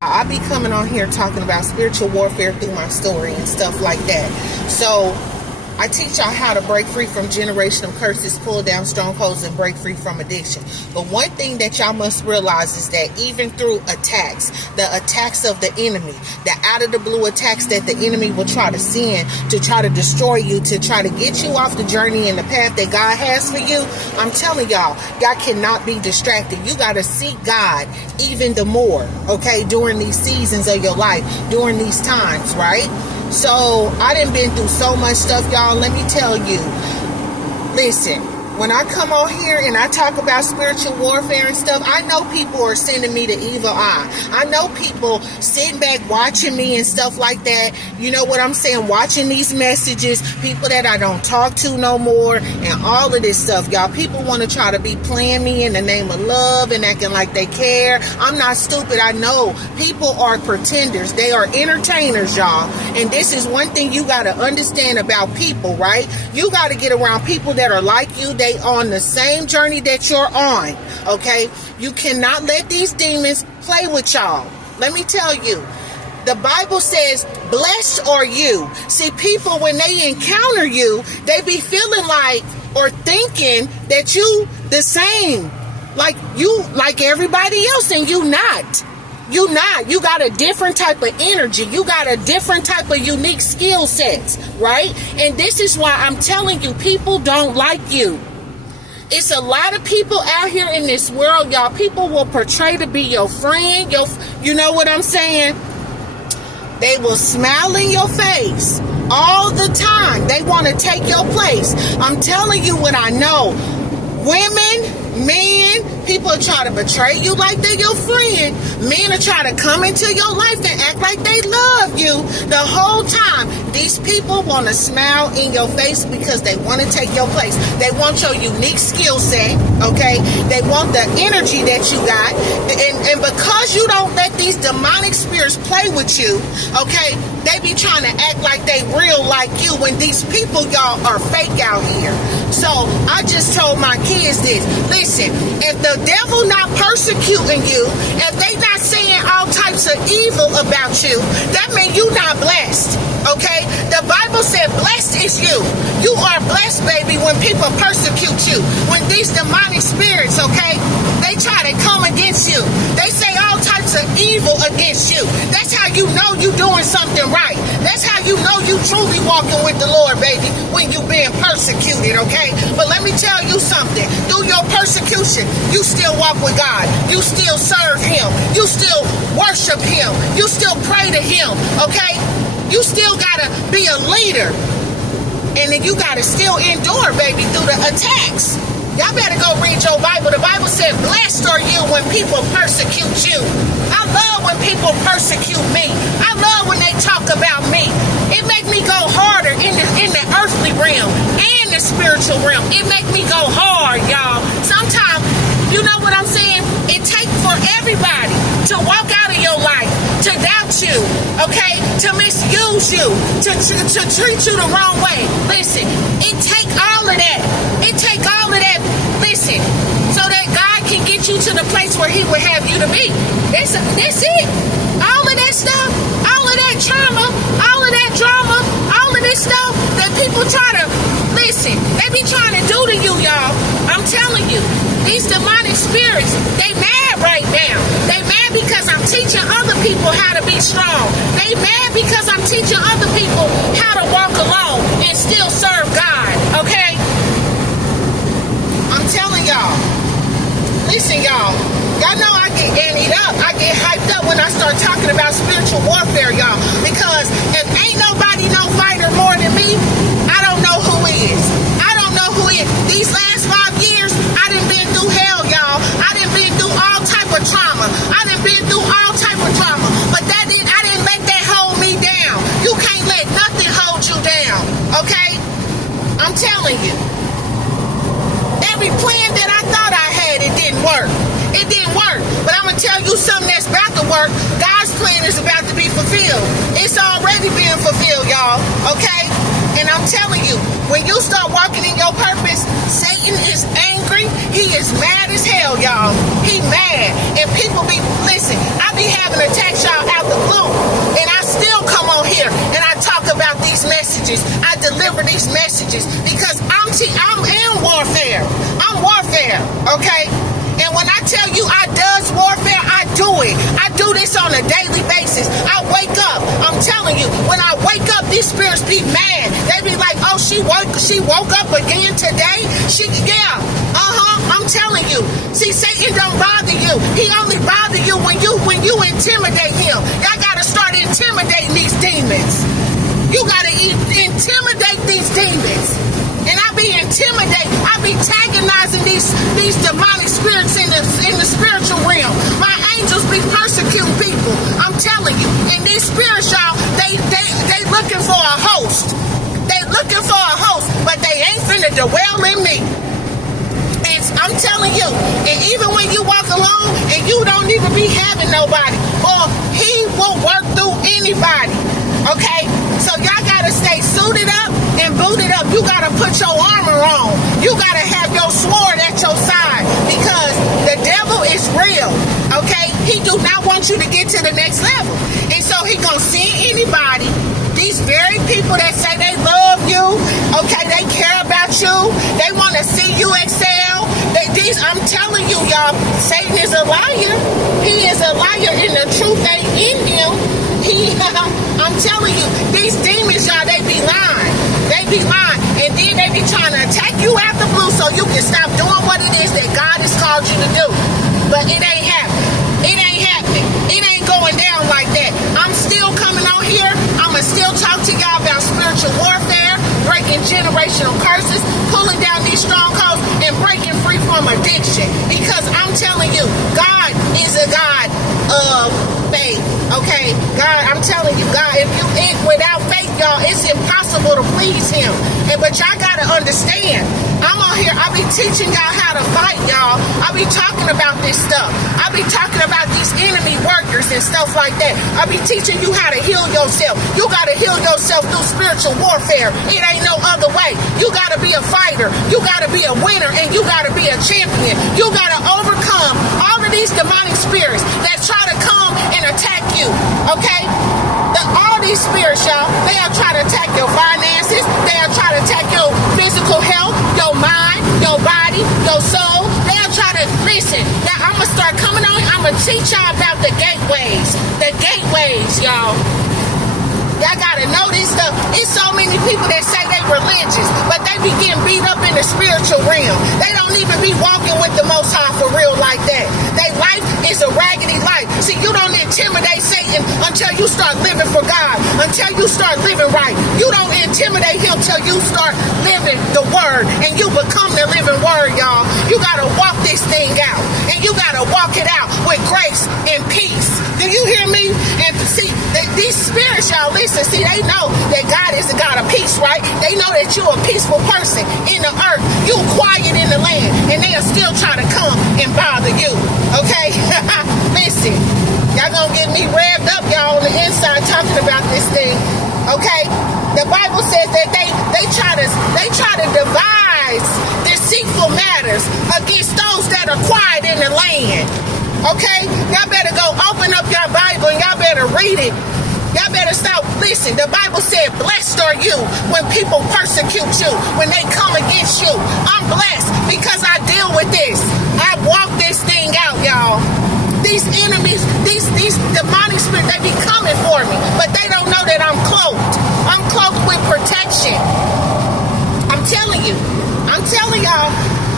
I be coming on here talking about spiritual warfare through my story and stuff like that. So I teach y'all how to break free from generational curses, pull down strongholds, and break free from addiction. But one thing that y'all must realize is that even through attacks, the attacks of the enemy, the out of the blue attacks that the enemy will try to send to try to destroy you, to try to get you off the journey and the path that God has for you, I'm telling y'all cannot be distracted. You got to seek God even the more, okay, during these seasons of your life, during these times, right? So I done been through so much stuff, y'all. Let me tell you, listen, when I come on here and I talk about spiritual warfare and stuff, I know people are sending me the evil eye. I know people sitting back watching me and stuff like that. You know what I'm saying? Watching these messages, people that I don't talk to no more, and all of this stuff, y'all. People want to try to be playing me in the name of love and acting like they care. I'm not stupid. I know people are pretenders. They are entertainers, y'all. And this is one thing you got to understand about people, right? You got to get around people that are like you. They on the same journey that you're on, okay? You cannot let these demons play with y'all. Let me tell you, the Bible says, blessed are you. See, people, when they encounter you, they be feeling like or thinking that you the same, like you, like everybody else, and you not. You not. You got a different type of energy. You got a different type of unique skill sets, right? And this is why I'm telling you, people don't like you. It's a lot of people out here in this world, y'all. People will portray to be your friend. You know what I'm saying? They will smile in your face all the time. They want to take your place. I'm telling you what I know. Women, men, people try to betray you like they're your friend. Men are trying to come into your life and act like they love you the whole time. These people want to smile in your face because they want to take your place. They want your unique skill set, okay? They want the energy that you got. And because you don't let these demonic spirits play with you, okay, they be trying to act like they real like you when these people, y'all, are fake out here. So I just told my kids this. Listen, if the devil not persecuting you, if they not saying all types of evil about you, that means you not blessed, okay? The Bible said blessed is you. You are blessed, baby, when people persecute you. When these demonic spirits, okay, they try to come against you. They say all types of evil against you. That's how you know you doing something right. That's how you know you truly walking with the Lord, baby, when you being persecuted, okay? But let me tell you something. Through your persecution, you still walk with God. You still serve Him. You still worship Him. You still pray to Him, okay? You still gotta be a leader. And then you gotta still endure, baby, through the attacks. Y'all better go read your Bible. The Bible said, blessed are you when people persecute you. I love when people persecute me. I love when they talk about me. It makes me go harder in the earthly realm and the spiritual realm. It makes me go hard, y'all. Sometimes, you know what I'm saying? It takes for everybody to walk out of your life, to doubt you, okay? To misuse you, to treat you the wrong way. Listen, it take all of that. It take all of that, listen, so that God can get you to the place where He would have you to be. That's it. All of that stuff, all of that trauma, all of that drama, all of this stuff that people try to, listen, they be trying to do to you, y'all. I'm telling you, these demonic spirits, they mad right now. They mad because I'm teaching other people how to be strong. They mad because I'm teaching other people how to walk alone and still serve God, okay? I'm telling y'all, listen, y'all know I get anteed up. I get hyped up when I start talking about spiritual warfare, y'all, because if ain't nobody no fighter more than me, I don't know who is. I don't know who is. These last 5 years, I done been through hell, y'all. I done been through all type of trauma. I done been through all type of trauma, but I didn't let that hold me down. You can't let nothing hold you down, okay? I'm telling you. Every plan that I thought I had, it didn't work. It didn't work. But I'm going to tell you something that's about to work. God's plan is about to be fulfilled. It's already being fulfilled, y'all. Okay? And I'm telling you, when you start walking in your purpose, Satan is angry. He is mad as hell, y'all. He mad. And people be, listen, I be having attacks, y'all. messages because I'm in warfare. I'm warfare, okay? And when I tell you I does warfare, I do it. I do this on a daily basis. I wake up. I'm telling you, when I wake up, these spirits be mad. They be like, oh, she woke up again today? I'm telling you. See, Satan don't bother you. He only bother you when you intimidate him. Y'all gotta start intimidating these demons. You gotta intimidate these demons. And I be intimidating. I be antagonizing these demonic spirits in the spiritual realm. My angels be persecuting people. I'm telling you. And these spirits, y'all, they looking for a host. They looking for a host, but they ain't finna dwell in me. And I'm telling you, and even when you walk alone and you don't even be having nobody, or he will work through anybody. Okay? So y'all gotta stay suited up and booted up. You gotta put your armor on. You gotta have your sword at your side because the devil is real. Okay? He do not want you to get to the next level. And so he gonna send anybody. These very people that say they love you, okay, they care about you, they want to see you excel. I'm telling you, y'all, Satan is a liar. He is a liar, and the truth ain't in him. I'm telling you, these demons, y'all, they be lying. They be lying, and then they be trying to attack you out the blue so you can stop doing what it is that God has called you to do. But it ain't happening. It ain't happening. It ain't going down like that. I'm still coming on here. I'ma still talk to y'all about spiritual warfare, breaking generational curses, pulling down these strongholds, and breaking free from addiction. Because I'm telling you, God is a God of faith. Okay, God, I'm telling you, God, without faith, y'all, it's impossible to please him. But y'all gotta understand, I'm on here, I be teaching y'all how to fight, y'all. I be talking about this stuff. I be talking about these enemy workers and stuff like that. I be teaching you how to heal yourself. You gotta heal yourself through spiritual warfare. It ain't no other way. You gotta be a fighter. You gotta be a winner, and you gotta be a champion. You gotta overcome all of these demonic spirits that try to come and attack you. Okay? All these spirits, y'all, they are trying to attack your finances. They are trying to attack your physical health, your mind, your body, your soul. They are trying to, listen, now I'm going to start coming on. I'm going to teach y'all about the gateways. The gateways, y'all. Y'all gotta know this stuff. It's so many people that say they religious, but they be getting beat up in the spiritual realm. They don't even be walking with the Most High for real like that. Their life is a raggedy life. See, you don't intimidate Satan until you start living for God, until you start living right. You don't intimidate him till you start living the word, and you become the living word, y'all. You gotta walk this thing out, and you gotta walk it out with grace and peace. Do you hear me? And see, these spirits, y'all, listen, see, they know that God is the God of peace, right? They know that you're a peaceful person in the earth. You quiet in the land, and they'll still try to come and bother you, okay? Listen, y'all gonna get me revved up, y'all, on the inside talking about this thing, okay? The Bible says that they try to devise deceitful matters against those that are quiet in the land. Okay? Y'all better go open up your Bible and y'all better read it. Y'all better stop. Listen, the Bible said, blessed are you when people persecute you, when they come against you. I'm blessed because I deal with this. I walk this thing out, y'all. These enemies, these demonic spirits, they be coming for me, but they don't know that I'm cloaked. I'm cloaked with protection. I'm telling you. I'm telling y'all.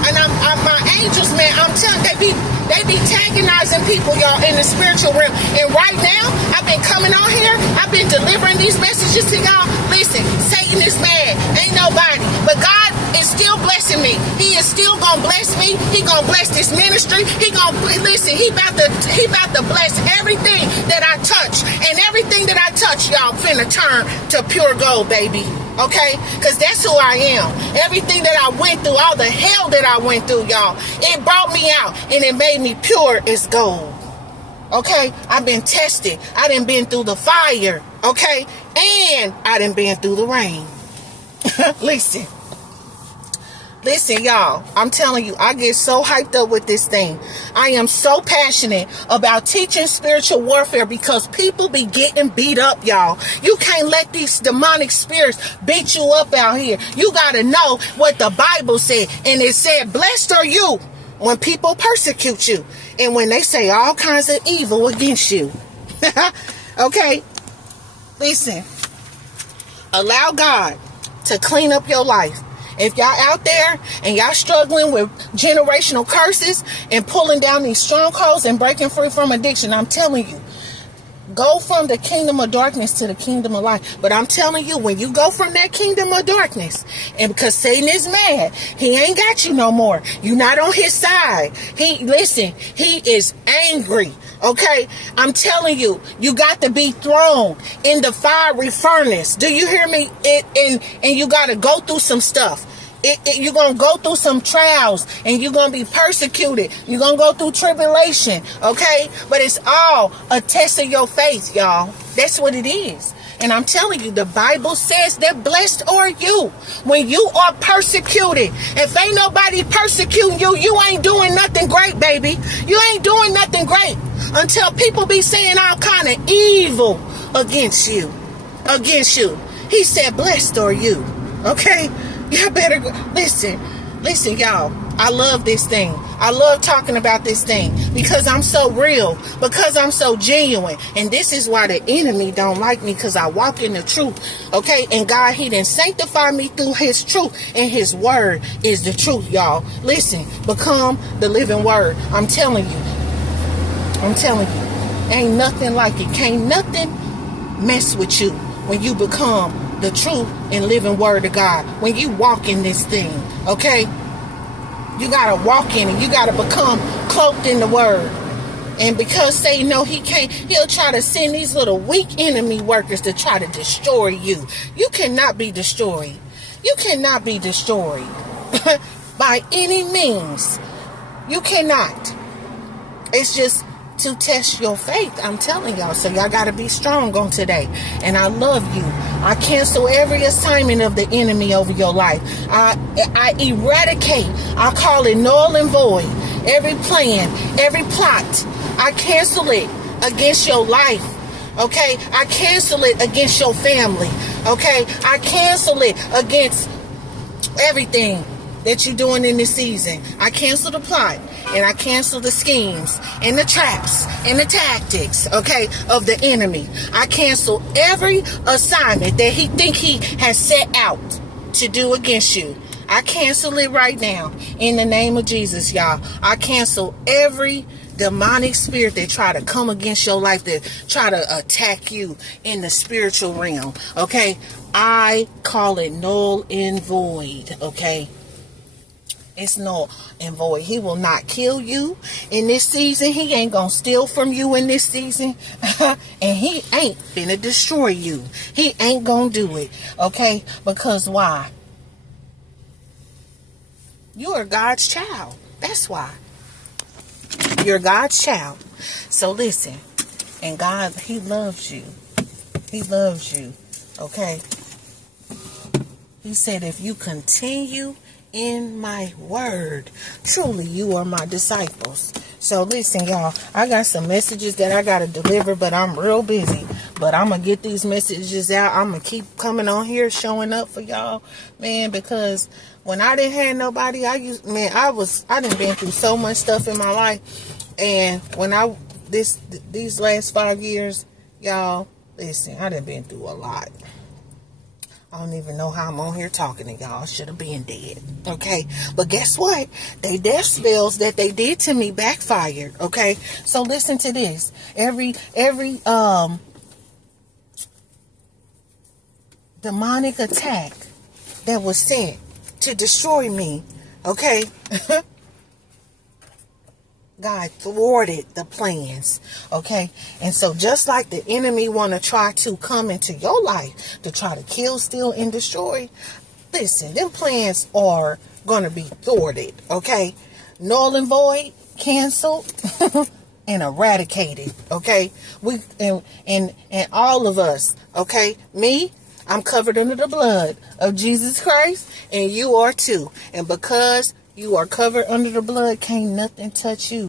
And I'm my angels, man, I'm telling you, they be antagonizing people, y'all, in the spiritual realm. And right now, I've been coming on here. I've been delivering these messages to y'all. Listen, Satan is mad. Ain't nobody. But God is still blessing me. He is still going to bless me. He going to bless this ministry. He going to, listen, he about to bless everything that I touch. And everything that I touch, y'all, finna turn to pure gold, baby. Okay? Because that's who I am. Everything that I went through, all the hell that I went through, y'all, it brought me out and it made me pure as gold. Okay? I've been tested. I done been through the fire. Okay? And I done been through the rain. Listen. Listen, y'all, I'm telling you, I get so hyped up with this thing. I am so passionate about teaching spiritual warfare because people be getting beat up, y'all. You can't let these demonic spirits beat you up out here. You got to know what the Bible said. And it said, blessed are you when people persecute you and when they say all kinds of evil against you. Okay? Listen, allow God to clean up your life. If y'all out there and y'all struggling with generational curses and pulling down these strongholds and breaking free from addiction, I'm telling you, go from the kingdom of darkness to the kingdom of light. But I'm telling you, when you go from that kingdom of darkness, and because Satan is mad, he ain't got you no more. You're not on his side. He is angry. Okay, I'm telling you, you got to be thrown in the fiery furnace. Do you hear me? And you got to go through some stuff. You're going to go through some trials and you're going to be persecuted. You're going to go through tribulation. Okay, but it's all a test of your faith, y'all. That's what it is. And I'm telling you, the Bible says that blessed are you when you are persecuted. If ain't nobody persecuting you, you ain't doing nothing great, baby. You ain't doing nothing great until people be saying all kind of evil against you. He said, blessed are you. Okay? Y'all better go. Listen, y'all. I love this thing. I love talking about this thing because I'm so real, because I'm so genuine. And this is why the enemy don't like me, because I walk in the truth. Okay? And God, he didn't sanctify me through his truth, and his word is the truth, y'all. Listen, become the living word. I'm telling you. Ain't nothing like it. Can't nothing mess with you when you become the true and living word of God. When you walk in this thing, okay? You got to walk in it. You got to become cloaked in the word. And because Satan know he can't, he'll try to send these little weak enemy workers to try to destroy you. You cannot be destroyed. You cannot be destroyed by any means. You cannot. It's just to test your faith. I'm telling y'all. So y'all got to be strong on today. And I love you. I cancel every assignment of the enemy over your life. I eradicate. I call it null and void. Every plan, every plot, I cancel it against your life. Okay? I cancel it against your family. Okay? I cancel it against everything that you're doing in this season. I cancel the plot, and I cancel the schemes and the traps and the tactics, okay, of the enemy. I cancel every assignment that he think he has set out to do against you. I cancel it right now in the name of Jesus, y'all. I cancel every demonic spirit that try to come against your life, that try to attack you in the spiritual realm, okay? I call it null and void, okay? It's null and void. He will not kill you in this season. He ain't gonna steal from you in this season. And he ain't finna destroy you. He ain't gonna do it. Okay? Because why? You are God's child. That's why. You're God's child. So listen. And God, he loves you. He loves you. Okay? He said, if you continue in my word, truly you are my disciples. So listen, y'all, I got some messages that I gotta deliver, but I'm real busy. But I'm gonna get these messages out. I'm gonna keep coming on here, showing up for y'all, man, because when I didn't have nobody, I done been through so much stuff in my life. And when these last 5 years, y'all, listen, I done been through a lot. I don't even know how I'm on here talking to y'all. I should have been dead. Okay? But guess what? They death spells that they did to me backfired. Okay? So listen to this. Every demonic attack that was sent to destroy me. Okay? God thwarted the plans, okay? And so just like the enemy want to try to come into your life to try to kill, steal, and destroy, listen, them plans are going to be thwarted, okay? Null and void, canceled, and eradicated, okay? And all of us, okay? Me, I'm covered under the blood of Jesus Christ, and you are too. And because you are covered under the blood, can't nothing touch you.